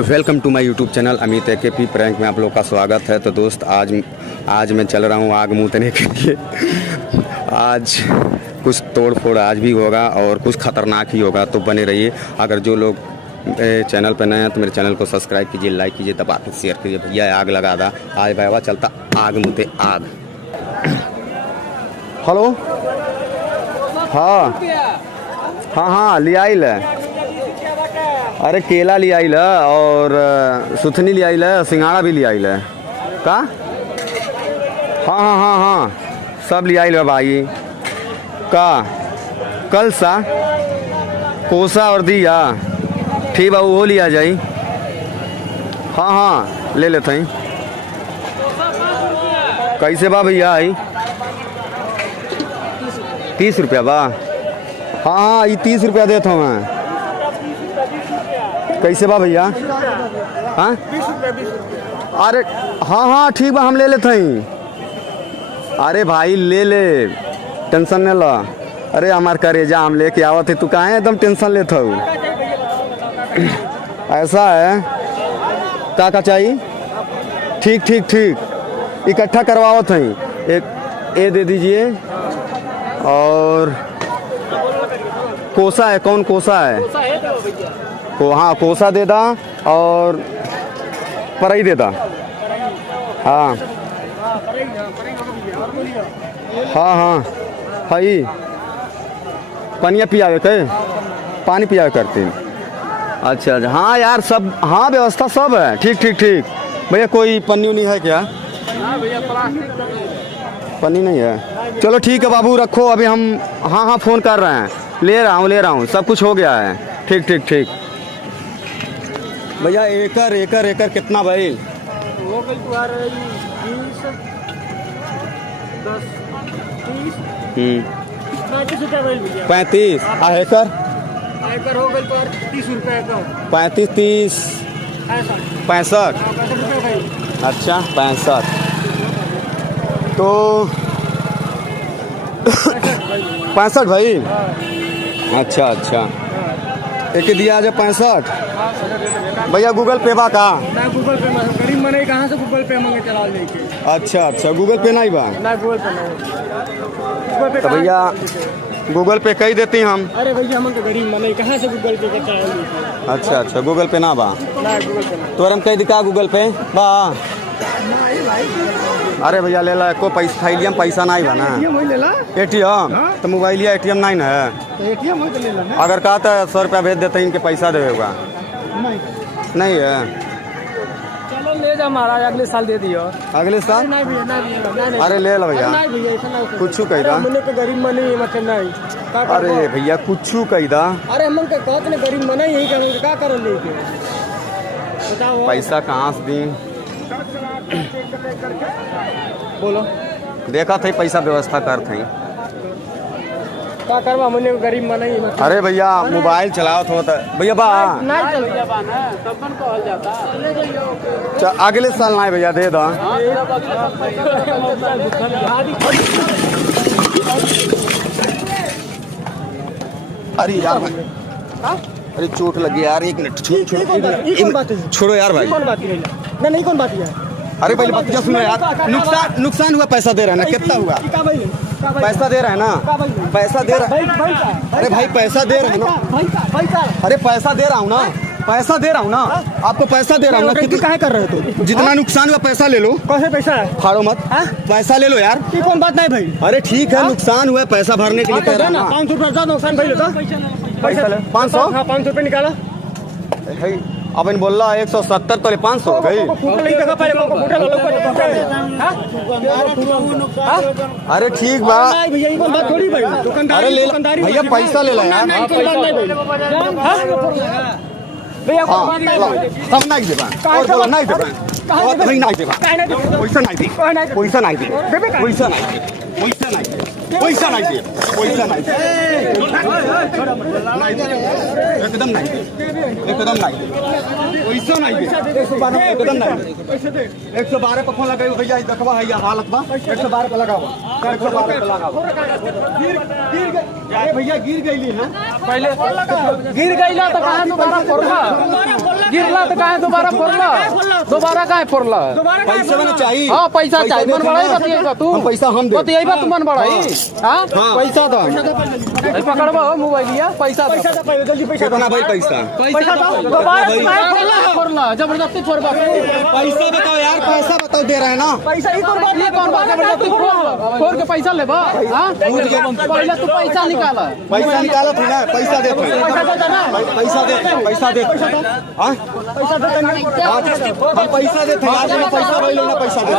Welcome to my YouTube channel Amit AKP prank में आप लोग का स्वागत है। तो दोस्त आज मैं चल रहा हूँ आग मूतने के लिए। आज कुछ तोड़ फोड़ आज भी होगा और कुछ ख़तरनाक ही होगा, तो बने रहिए। अगर जो लोग चैनल पर नए हैं तो मेरे चैनल को सब्सक्राइब कीजिए, लाइक कीजिए, दबा के शेयर कीजिए। भैया आग लगा दा, आज भैया चलता आग मूते आग। हेलो, हाँ हाँ हाँ ले आइल है। अरे केला ले आइल है और सुथनी ले आइल है, सिंघाड़ा भी ले आइल है का। हाँ हाँ हाँ हाँ सब ले आइल है भाई का। कल सा कोसा और दिया ठीक बा, वो लिया जाई। हाँ हाँ ले लेते हैं। कैसे बा भैया आई? 30 रुपया बा। हाँ हाँ ये 30 रुपया देता हूँ मैं। कैसे बा भैया? हाँ 20 रुपया। अरे हाँ हाँ ठीक बा, हम ले लेते हैं। अरे भाई ले ले, टेंशन नहीं ला। अरे हमार करेजा हम लेके आवत है, तू काहे एकदम टेंशन लेता हूँ? ऐसा है का चाहिए? ठीक ठीक ठीक इकट्ठा करवावत हैं। एक ए दे दीजिए और कोसा है, कौन कोसा है? को हाँ कोसा दे दा और परई दे दा। हाँ हाँ हाँ भाई पनिया पियावे के, पानी पियावे करते हैं। अच्छा अच्छा हाँ यार सब, हाँ व्यवस्था सब है। ठीक ठीक ठीक भैया, कोई पन्नी उन्नी है क्या? पन्नी नहीं है, चलो ठीक है बाबू रखो, अभी हम हाँ हाँ फ़ोन कर रहे हैं। ले रहा हूँ सब कुछ हो गया है। ठीक ठीक ठीक भैया एकड़ कितना भाई? वो कल तुम्हारा 20 10 30 35 रुपया भाई भैया। 35 एकड़ हो गई तो 30 रुपया का। 35 30 65। 65 रुपया भाई। अच्छा 65 तो 65 भाई। अच्छा अच्छा एक दिया जा 65 भैया। गूगल पे बा का? ना गूगल पे में गरीब मने कहाँ से गूगल पे मांगे चला लेके। अच्छा अच्छा गूगल पे नहीं बा? ना गूगल पे नहीं। तो भैया गूगल पे कही देती हम। अरे भैया हम तो गरीब मने कहाँ से गूगल पे चला लेके। अच्छा अच्छा गूगल पे ना बा? ना गूगल पे नहीं। तो हम कही दिखा गूगल पे बा। अरे भैया ले ला, को पैसा थैलिया में पैसा नहीं बा ना? ATM तो मोबाइलिया ATM नहीं है। ATM हो तो ले ला ना। अगर कहा था 100 रुपया भेज देते इनके पैसा देगा। नहीं है? चलो ले जा महाराज, अगले साल दे दियो। अगले साल? नहीं भैया नहीं। अरे ले लो भैया, नहीं भैया ऐसा ना कुछ कही दा। मने तो गरीब मने मतलब नहीं का कर। अरे भैया कुछ कही दा। अरे हम के कहत ने गरीब मने यही कर का कर लेके बताओ। पैसा कहाँ से दी? बोलो देखा थे पैसा व्यवस्था कर थे। का करवा मने गरीब मने ही मतलब। अरे भैया मोबाइल चलाओ तो भैया बा। नहीं चल जाबा ना सबन कहल जाता। अगले साल नहीं भैया दे दा। अरे यार भाई, अरे चोट लगी यार, एक मिनट छोड़ो यार भाई। कौन बात है? नहीं कौन बात है? अरे पहले बतिया सुनो यार। नुकसान हुआ, पैसा दे रहा है ना? कितना हुआ? पैसा दे रहा है ना? पैसा दे रहा है। अरे भाई पैसा दे रहा है ना? अरे पैसा दे रहा हूँ ना, पैसा दे रहा हूँ ना, आपको पैसा दे रहा हूँ ना। कितना कहे कर रहे हो तुम? जितना नुकसान हुआ पैसा ले लो। कैसे पैसा है? फाड़ो मत, पैसा ले लो यार। ये कौन बात नहीं भाई? अरे ठीक है नुकसान हुआ, पैसा भरने के लिए कह रहा हूँ। 500 रुपया नुकसान भाई लेता। पैसा ले 500। हाँ 500 रुपये निकाला। अब इन बोल रहा 170 तो 500 हो गई। अरे ठीक बा भैया ये कौन बात थोड़ी भाई। अरे ले भैया पैसा ले ला यार। भैया हम नहीं देबा और बोला नहीं देबा और नहीं देबा। पैसा नहीं दे, पैसा नहीं दे, पैसा नहीं दे, पैसा नहीं दे, पैसा नहीं दे, पैसा नहीं दे, एकदम नहीं दे, एकदम नहीं दे, पैसा नहीं दे, एकदम नहीं दे। 112 पे फोन लगाओ भैया, देखवा है ये हालत बा। 112 पे लगाओ, 112 पे लगाओ। गिर भैया गिर गई है, पहले गिर गई ना तो कहाँ दोबारा गिरला तो काहे दोबारा फोड़ला दोबारा काहे फोड़ला पैसा मैंने चाहिए। हाँ पैसा चाहिए मन बढ़ाई बतिएगा तू हम पैसा हम दे। बतिएगा तू मन बढ़ाई हाँ पैसा दो। पकड़बो मोबाइलिया पैसा जल्दी पैसा कितना भाई पैसा? पैसा दोबारा फोड़ला जबरदस्ती फोड़बा पैसा बताओ यार, पैसा बताओ, दे रहे हैं ना। पैसा ही कौन ये कौन बात जबरदस्ती फोड़ के पैसा लेबा हाँ पहले तू पैसा निकाला पैसा निकालो थी ना, पैसा दे। पैसा दे, पैसा दे। हाँ पैसा दे हम पैसा दे थे यार, पैसा भाई लेना, पैसा दे।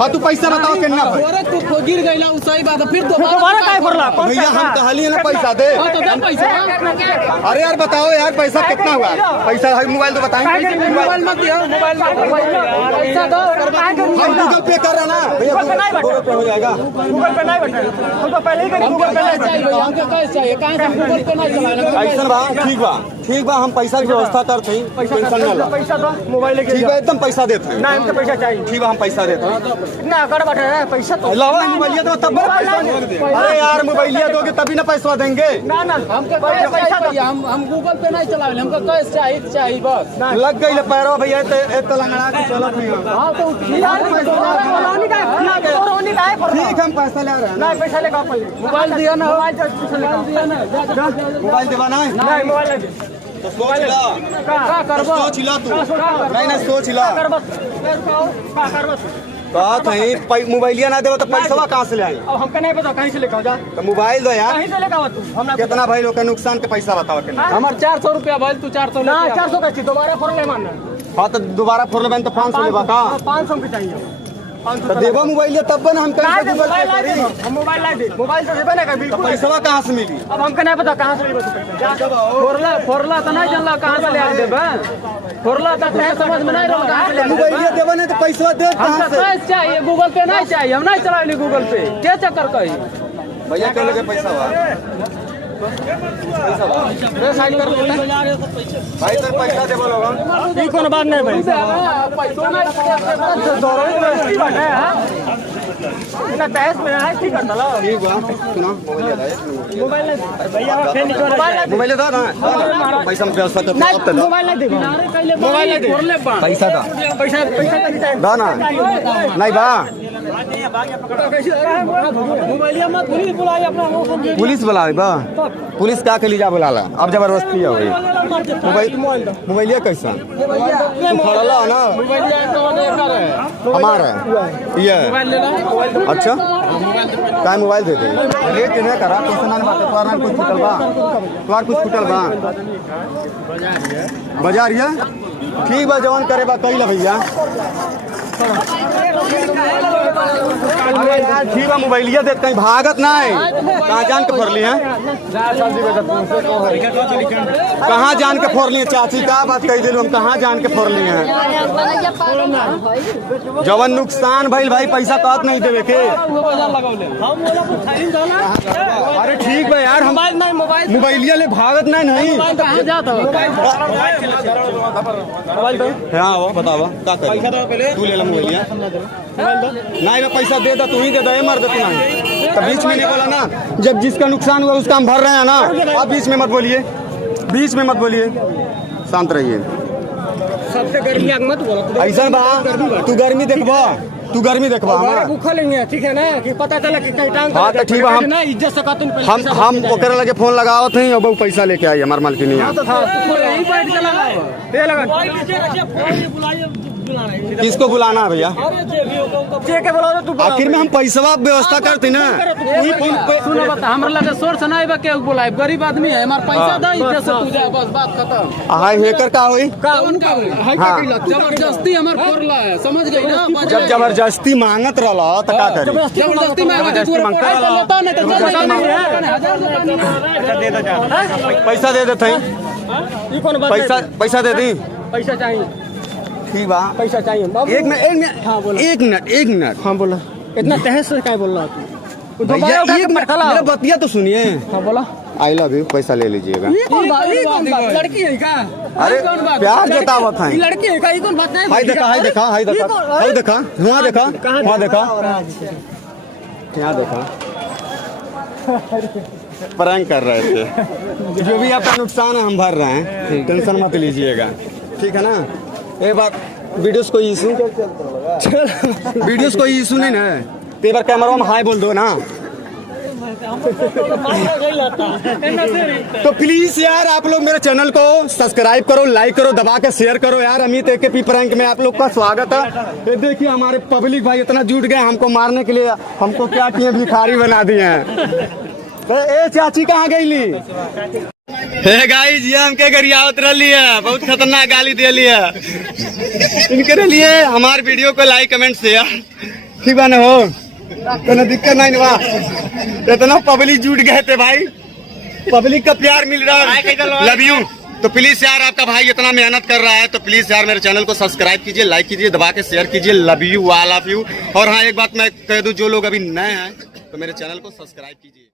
हाँ तू पैसा बताओ कितना भाई? अरे तू गिर गईला उ सही बात है फिर दोबारा काहे फोड़ला भैया हम कहली ना पैसा दे। हाँ तो दे पैसा अरे यार बताओ यार पैसा कितना हुआ? पैसा है मोबाइल तो बताएंगे। मोबाइल मत दिया मोबाइल पैसा दो हम गूगल पे कर रहे ना भैया, गूगल पे हो जाएगा। गूगल पे नहीं बैठे हम तो पहले ही करी हमको कैश चाहिए भैया हमको कैश चाहिए कहाँ से गूगल पे नहीं चलाना ऐसा बा ठीक बा, हम पैसा की व्यवस्था करते हैं, टेंशन न लो। पैसा दो मोबाइल लेके ठीक है एकदम पैसा देते हैं। ना हमको पैसा चाहिए ठीक है हम पैसा देते हैं। ना कर बैठे हैं पैसा तो लाओ मोबाइलिया दो तब पैसा देंगे। अरे यार मोबाइलिया दोगे तभी ना पैसा देंगे। ना ना हमको कैश चाहिए भैया हम गूगल पे नहीं चलावे हमको कैश चाहिए बस लग गई पैरवा भैया, एक लंगड़ा के चलो भैया। हाँ तो ठीक हम पैसा ले रहे हैं ना। पैसा लेगा मोबाइल दिया ना मोबाइल दिया ना मोबाइल देवाना है नहीं मोबाइल तो सोच ला, का करबो सोच ला तू। नहीं सोच ला। बात है मोबाइलिया ना देव तो पैसा कहाँ से ले आई? अब हमको नहीं पता कहीं से लेकर जा तो मोबाइल दो यार। कहीं से लेकर तू हमरा कितना भाई लोग का नुकसान के पैसा बताओ कितना? हमार 400 रुपया भाई तू 400 ना ले 400 का दोबारा फोड़ ले मानना हाँ तो दोबारा फोड़ लेबे तो 500 लेबा का? 500 की चाहिए तो देबो मोबाइल तब ना हम कैसे गूगल पे करी? हम मोबाइल ला दे मोबाइल तो देबे ना का बिल्कुल पैसा कहाँ से मिली? अब हमको नहीं पता कहाँ से लेबे पैसा फोड़ला तो नहीं जानला कहाँ से ले आ देबे फोड़ला तो तय समझ में नहीं रहल कहाँ से ले मोबाइलिया देबो ना तो पैसा दे कहाँ हमको से? कैश चाहिए गूगल पे नहीं चाहिए हम नहीं चलाएंगे गूगल पे क्या चक्कर कही भैया क्या लगे पैसा हुआ? साइड कर भाई तो पैसा देबो लोग। ई कोनो बात नहीं भाई पैसा नहीं ना तहस में है ठीक करता लो ठीक बा सुना मोबाइल दे। मोबाइल ले भैया फेल निकल मोबाइल दे ना पैसा में व्यवस्था करते नहीं अब तो मोबाइल नहीं दे मोबाइल फोड़ले बा पैसा दा पैसा पैसा दा ना नहीं बा मोबाइलिया मत पुलिस बुलाई अपना वो समझे पुलिस बुलावे बा पुलिस क्या के लिए जा बुलाला अब जबरदस्ती है भाई मोबाइलिया कैसा खड़ला ना हमारा ये अच्छा काय मोबाइल दे दे रेट नहीं करा कैसे ना बात तुम्हारा कुछ छूटल बा तुम्हार कुछ छूटल बा बाजार ये ठीक बा जवान करे बा कइला भैया ठीक बा मोबाइलिया दे कहीं भागत नहीं कहाँ जान के फोड़ली है कहाँ जान के फोड़ली है चाची का बात कही दिल हम कहाँ जान के फोड़ली है जवन नुकसान भइल भाई पैसा कहत नहीं देवे के अरे ठीक बा यार हम मोबाइलिया ले भागत नहीं कहाँ जाता हाँ वो बतावा क्या कर तू ले ला मोबाइलिया नहीं पैसा दे दा तू ही दे दे मर दे तू नहीं तो बीच में नहीं बोला ना जब जिसका नुकसान हुआ उसका हम भर रहे हैं ना आप बीच में मत बोलिए बीच में मत बोलिए शांत रहिए सबसे गर्मी आग मत बोलो ऐसा बा तू गर्मी देखबा तू गर्मी देखबा हमारा भूखा लेंगे ठीक है ना कि पता चला कि कहीं टांग हाँ तो ठीक है ना इज्जत से कातून हम ओकरे लगे फोन लगाओ थे और बहु पैसा लेके आई हमार मालकिन यहाँ यही बैठ के लगा दे लगा किसको बुलाना है भैया के बोला तू आखिर में हम पैसा व्यवस्था करते ना वही फोन पे सुनो बता हमरा लगे सोर्स नहीं बा के बुलाए गरीब आदमी है हमार पैसा दे इज्जत से तू जा बस बात खत्म हाय हैकर का होई का उनका हाँ जबरदस्ती हमार फोड़ला है समझ गई ना जब जबरदस्ती मांगत रहला तो का करी जबरदस्ती में जबरदस्ती मांगता रहला लेता नहीं तो पैसा दे देते ये कौन बात पैसा दे दी पैसा चाहिए ठीक बा पैसा चाहिए एक मिनट एक मिनट हाँ बोला इतना तहस से क्या बोल रहा तू भैया एक मिनट मेरा बतिया तो सुनिए हाँ बोला आई लव यू पैसा ले लीजिएगा लड़की है क्या अरे प्यार जतावत है लड़की है क्या ये कौन बात नहीं हाय देखा हाय देखा हाय देखा हाय देखा वहाँ देखा वहाँ देखा यहाँ देखा प्रैंक कर रहे थे। जो भी आपका नुकसान है हम भर रहे हैं, टेंशन मत लीजिएगा, ठीक है ना। एक बार वीडियोस कोई इशू वीडियोस कोई इशू नहीं ना है, तो एक बार कैमरा में हाय बोल दो ना। तो प्लीज यार आप लोग मेरे चैनल को सब्सक्राइब करो, लाइक करो, दबा के शेयर करो यार। अमित AKP प्रैंक में आप लोग का स्वागत है। ये देखिए हमारे पब्लिक भाई इतना जुट गए हमको मारने के लिए, हमको क्या किए, भिखारी बना दिए हैं। तो ए चाची कहाँ गई ली? हे गाइस ये हमके गरिया उतर लिया, बहुत खतरनाक गाली दे लिया। इनके लिए हमारे वीडियो को लाइक कमेंट शेयर ठीक बा ना हो, तो दिक्कत नहीं बा। इतना पब्लिक जुट गए थे भाई, पब्लिक का प्यार मिल रहा है, लव यू। तो प्लीज यार आपका भाई इतना मेहनत कर रहा है, तो प्लीज यार मेरे चैनल को सब्सक्राइब कीजिए, लाइक कीजिए, दबा के शेयर कीजिए। Love you, all of you. और हाँ एक बात मैं कह दूं, जो लोग अभी नए हैं तो मेरे चैनल को सब्सक्राइब कीजिए।